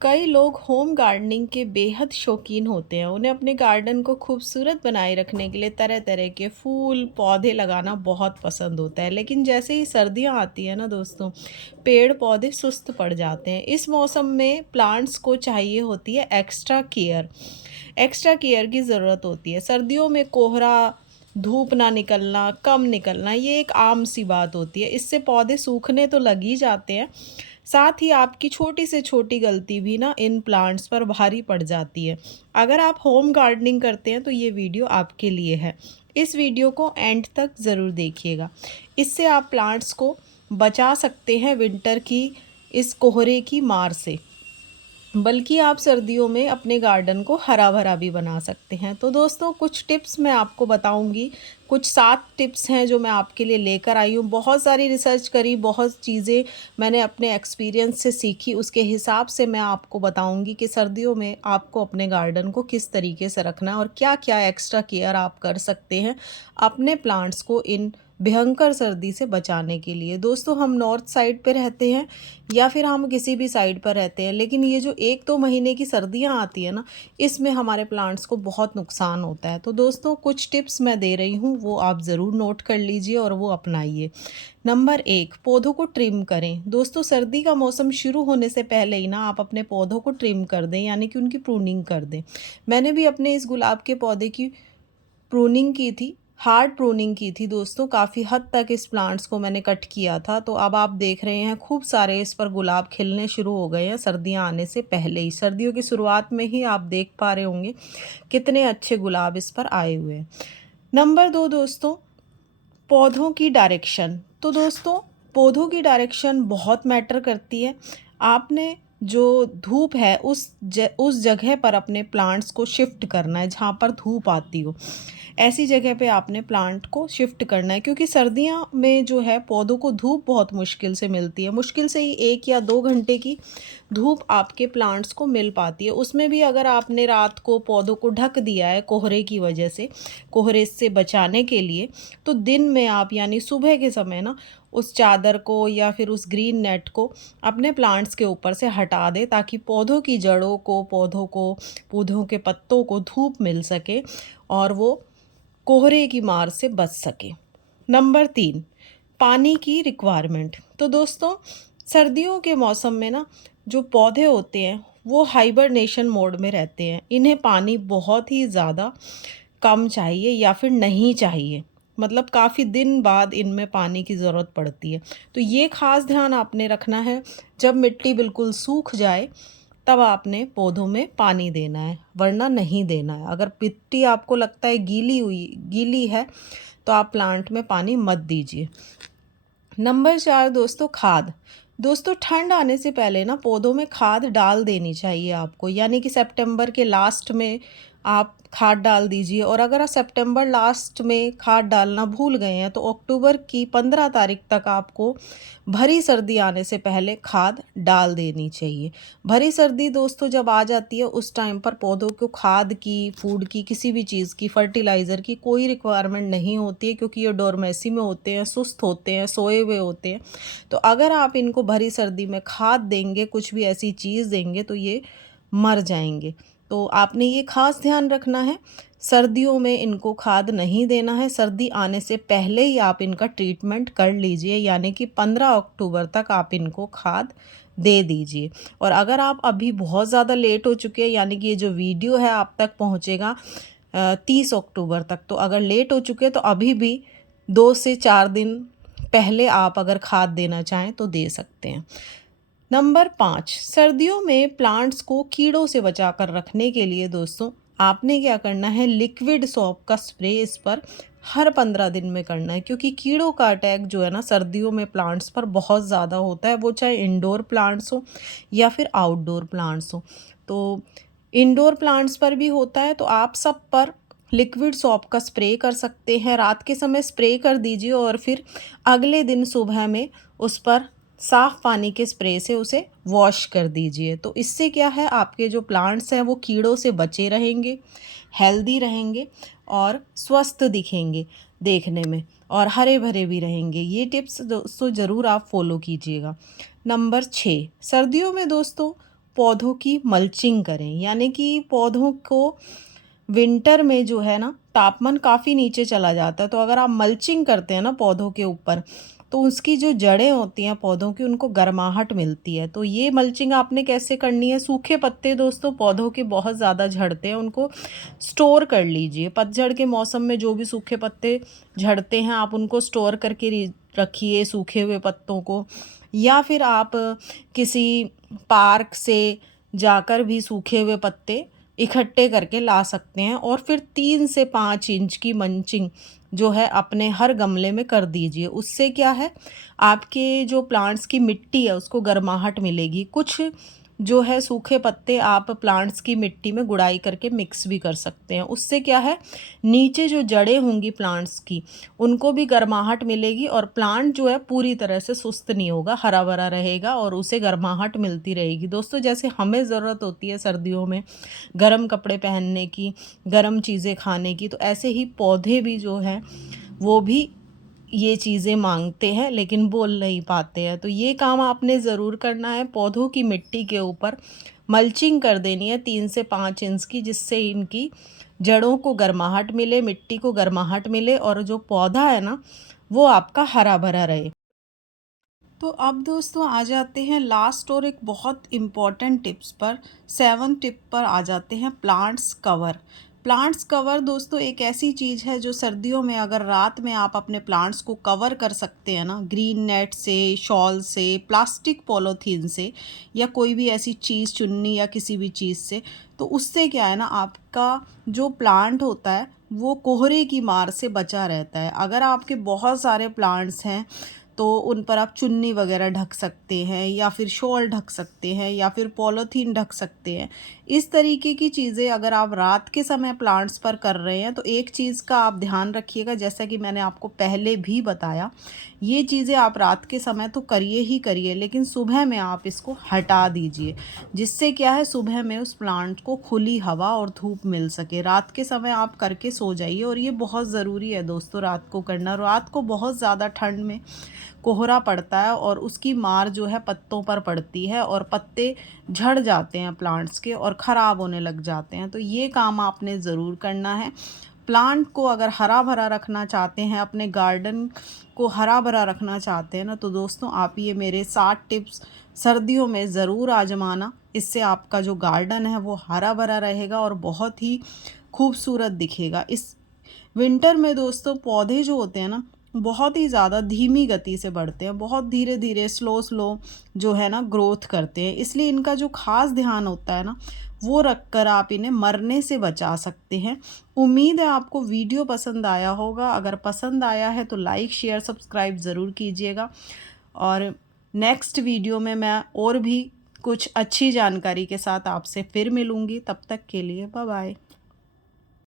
कई लोग home gardening के बेहद शौकीन होते हैं। उन्हें अपने गार्डन को खूबसूरत बनाए रखने के लिए तरह तरह के फूल पौधे लगाना बहुत पसंद होता है। लेकिन जैसे ही सर्दियां आती है ना दोस्तों, पेड़ पौधे सुस्त पड़ जाते हैं। इस मौसम में प्लांट्स को चाहिए होती है एक्स्ट्रा केयर की ज़रूरत होती है। सर्दियों में कोहरा, धूप ना निकलना, कम निकलना, ये एक आम सी बात होती है। इससे पौधे सूखने तो लग ही जाते हैं। साथ ही आपकी छोटी से छोटी गलती भी ना इन प्लांट्स पर भारी पड़ जाती है। अगर आप होम गार्डनिंग करते हैं तो ये वीडियो आपके लिए है। इस वीडियो को एंड तक ज़रूर देखिएगा। इससे आप प्लांट्स को बचा सकते हैं विंटर की इस कोहरे की मार से। बल्कि आप सर्दियों में अपने गार्डन को हरा भरा भी बना सकते हैं। तो दोस्तों, कुछ टिप्स मैं आपको बताऊंगी। कुछ 7 टिप्स हैं जो मैं आपके लिए लेकर आई हूँ। बहुत सारी रिसर्च करी, बहुत चीज़ें मैंने अपने एक्सपीरियंस से सीखी, उसके हिसाब से मैं आपको बताऊंगी कि सर्दियों में आपको अपने गार्डन को किस तरीके से रखना है और क्या क्या एक्स्ट्रा केयर आप कर सकते हैं अपने प्लांट्स को इन भयंकर सर्दी से बचाने के लिए। दोस्तों, हम नॉर्थ साइड पे रहते हैं या फिर हम किसी भी साइड पर रहते हैं, लेकिन ये जो 1-2 महीने की सर्दियाँ आती है ना, इसमें हमारे प्लांट्स को बहुत नुकसान होता है। तो दोस्तों, कुछ टिप्स मैं दे रही हूँ, वो आप ज़रूर नोट कर लीजिए और वो अपनाइए। नंबर 1, पौधों को ट्रिम करें। दोस्तों, सर्दी का मौसम शुरू होने से पहले ही ना आप अपने पौधों को ट्रिम कर दें, यानी कि उनकी प्रूनिंग कर दें। मैंने भी अपने इस गुलाब के पौधे की प्रूनिंग की थी, हार्ड प्रूनिंग की थी दोस्तों। काफ़ी हद तक इस प्लांट्स को मैंने कट किया था। तो अब आप देख रहे हैं खूब सारे इस पर गुलाब खिलने शुरू हो गए हैं सर्दियां आने से पहले ही। सर्दियों की शुरुआत में ही आप देख पा रहे होंगे कितने अच्छे गुलाब इस पर आए हुए हैं। नंबर 2 दोस्तों, पौधों की डायरेक्शन। तो दोस्तों, पौधों की डायरेक्शन बहुत मैटर करती है। आपने जो धूप है उस जगह पर अपने प्लांट्स को शिफ्ट करना है जहाँ पर धूप आती हो। ऐसी जगह पे आपने प्लांट को शिफ्ट करना है, क्योंकि सर्दियाँ में जो है पौधों को धूप बहुत मुश्किल से मिलती है। मुश्किल से ही 1 या 2 घंटे की धूप आपके प्लांट्स को मिल पाती है। उसमें भी अगर आपने रात को पौधों को ढक दिया है कोहरे की वजह से, कोहरे से बचाने के लिए, तो दिन में आप यानी सुबह के समय ना उस चादर को या फिर उस ग्रीन नेट को अपने प्लांट्स के ऊपर से हटा दें, ताकि पौधों की जड़ों को, पौधों के पत्तों को धूप मिल सके और वो कोहरे की मार से बच सके। नंबर 3, पानी की रिक्वायरमेंट। तो दोस्तों, सर्दियों के मौसम में ना जो पौधे होते हैं वो हाइबरनेशन मोड में रहते हैं। इन्हें पानी बहुत ही ज़्यादा कम चाहिए या फिर नहीं चाहिए, मतलब काफ़ी दिन बाद इनमें पानी की ज़रूरत पड़ती है। तो ये ख़ास ध्यान आपने रखना है। जब मिट्टी बिल्कुल सूख जाए तब आपने पौधों में पानी देना है, वरना नहीं देना है। अगर मिट्टी आपको लगता है गीली है तो आप प्लांट में पानी मत दीजिए। नंबर 4 दोस्तों, खाद। दोस्तों, ठंड आने से पहले ना पौधों में खाद डाल देनी चाहिए आपको, यानी कि सितंबर के लास्ट में आप खाद डाल दीजिए। और अगर आप सितंबर लास्ट में खाद डालना भूल गए हैं तो अक्टूबर की 15 तारीख तक आपको भरी सर्दी आने से पहले खाद डाल देनी चाहिए। भरी सर्दी दोस्तों जब आ जाती है उस टाइम पर पौधों को खाद की, फूड की, किसी भी चीज़ की, फर्टिलाइज़र की कोई रिक्वायरमेंट नहीं होती है, क्योंकि ये डोरमेसी में होते हैं, सुस्त होते हैं, सोए हुए होते हैं। तो अगर आप इनको भरी सर्दी में खाद देंगे, कुछ भी ऐसी चीज़ देंगे, तो ये मर जाएंगे। तो आपने ये खास ध्यान रखना है, सर्दियों में इनको खाद नहीं देना है। सर्दी आने से पहले ही आप इनका ट्रीटमेंट कर लीजिए, यानी कि 15 अक्टूबर तक आप इनको खाद दे दीजिए। और अगर आप अभी बहुत ज़्यादा लेट हो चुके हैं, यानी कि ये जो वीडियो है आप तक पहुँचेगा 30 अक्टूबर तक, तो अगर लेट हो चुके हैं तो अभी भी 2 से 4 दिन पहले आप अगर खाद देना चाहें तो दे सकते हैं। नंबर 5, सर्दियों में प्लांट्स को कीड़ों से बचा कर रखने के लिए दोस्तों आपने क्या करना है, लिक्विड सोप का स्प्रे इस पर हर 15 दिन में करना है। क्योंकि कीड़ों का अटैक जो है ना सर्दियों में प्लांट्स पर बहुत ज़्यादा होता है, वो चाहे इंडोर प्लांट्स हो या फिर आउटडोर प्लांट्स हो। तो इंडोर प्लांट्स पर भी होता है, तो आप सब पर लिक्विड सोप का स्प्रे कर सकते हैं। रात के समय स्प्रे कर दीजिए और फिर अगले दिन सुबह में उस पर साफ़ पानी के स्प्रे से उसे वॉश कर दीजिए। तो इससे क्या है, आपके जो प्लांट्स हैं वो कीड़ों से बचे रहेंगे, हेल्दी रहेंगे और स्वस्थ दिखेंगे देखने में, और हरे भरे भी रहेंगे। ये टिप्स दोस्तों ज़रूर आप फॉलो कीजिएगा। नंबर 6, सर्दियों में दोस्तों पौधों की मल्चिंग करें, यानी कि पौधों को विंटर में जो है ना तापमान काफ़ी नीचे चला जाता है, तो अगर आप मल्चिंग करते हैं ना पौधों के ऊपर, तो उसकी जो जड़ें होती हैं पौधों की उनको गर्माहट मिलती है। तो ये मल्चिंग आपने कैसे करनी है, सूखे पत्ते दोस्तों पौधों के बहुत ज़्यादा झड़ते हैं, उनको स्टोर कर लीजिए। पतझड़ के मौसम में जो भी सूखे पत्ते झड़ते हैं आप उनको स्टोर करके रखिए सूखे हुए पत्तों को, या फिर आप किसी पार्क से जाकर भी सूखे हुए पत्ते इकट्ठे करके ला सकते हैं, और फिर 3 से 5 इंच की मंचिंग जो है अपने हर गमले में कर दीजिए। उससे क्या है, आपके जो प्लांट्स की मिट्टी है उसको गर्माहट मिलेगी। कुछ जो है सूखे पत्ते आप प्लांट्स की मिट्टी में गुड़ाई करके मिक्स भी कर सकते हैं। उससे क्या है, नीचे जो जड़ें होंगी प्लांट्स की उनको भी गर्माहट मिलेगी, और प्लांट जो है पूरी तरह से सुस्त नहीं होगा, हरा भरा रहेगा और उसे गर्माहट मिलती रहेगी। दोस्तों जैसे हमें ज़रूरत होती है सर्दियों में गर्म कपड़े पहनने की, गर्म चीज़ें खाने की, तो ऐसे ही पौधे भी जो हैं वो भी ये चीज़ें मांगते हैं लेकिन बोल नहीं पाते हैं। तो ये काम आपने ज़रूर करना है, पौधों की मिट्टी के ऊपर मल्चिंग कर देनी है 3 से 5 इंच की, जिससे इनकी जड़ों को गर्माहट मिले, मिट्टी को गर्माहट मिले, और जो पौधा है ना वो आपका हरा भरा रहे। तो अब दोस्तों आ जाते हैं लास्ट और एक बहुत इम्पॉर्टेंट टिप्स पर, 7th टिप पर आ जाते हैं, प्लांट्स कवर। प्लांट्स कवर दोस्तों एक ऐसी चीज़ है जो सर्दियों में अगर रात में आप अपने प्लांट्स को कवर कर सकते हैं ना, ग्रीन नेट से, शॉल से, प्लास्टिक पॉलीथीन से, या कोई भी ऐसी चीज़, चुन्नी या किसी भी चीज़ से, तो उससे क्या है ना आपका जो प्लांट होता है वो कोहरे की मार से बचा रहता है। अगर आपके बहुत सारे प्लांट्स हैं तो उन पर आप चुन्नी वगैरह ढक सकते हैं, या फिर शॉल ढक सकते हैं, या फिर पॉलीथीन ढक सकते हैं। इस तरीके की चीज़ें अगर आप रात के समय प्लांट्स पर कर रहे हैं तो एक चीज़ का आप ध्यान रखिएगा, जैसा कि मैंने आपको पहले भी बताया, ये चीज़ें आप रात के समय तो करिए ही करिए, लेकिन सुबह में आप इसको हटा दीजिए, जिससे क्या है सुबह में उस प्लांट को खुली हवा और धूप मिल सके। रात के समय आप करके सो जाइए, और ये बहुत ज़रूरी है दोस्तों रात को करना। रात को बहुत ज़्यादा ठंड में कोहरा पड़ता है और उसकी मार जो है पत्तों पर पड़ती है, और पत्ते झड़ जाते हैं प्लांट्स के और ख़राब होने लग जाते हैं। तो ये काम आपने ज़रूर करना है। प्लांट को अगर हरा भरा रखना चाहते हैं, अपने गार्डन को हरा भरा रखना चाहते हैं ना, तो दोस्तों आप ये मेरे 7 टिप्स सर्दियों में ज़रूर आजमाना। इससे आपका जो गार्डन है वो हरा भरा रहेगा और बहुत ही खूबसूरत दिखेगा। इस विंटर में दोस्तों पौधे जो होते हैं ना बहुत ही ज़्यादा धीमी गति से बढ़ते हैं, बहुत धीरे धीरे स्लो स्लो जो है ना ग्रोथ करते हैं, इसलिए इनका जो खास ध्यान होता है ना वो रखकर आप इन्हें मरने से बचा सकते हैं। उम्मीद है आपको वीडियो पसंद आया होगा। अगर पसंद आया है तो लाइक शेयर सब्सक्राइब ज़रूर कीजिएगा, और नेक्स्ट वीडियो में मैं और भी कुछ अच्छी जानकारी के साथ आपसे फिर मिलूँगी। तब तक के लिए बाय बाय।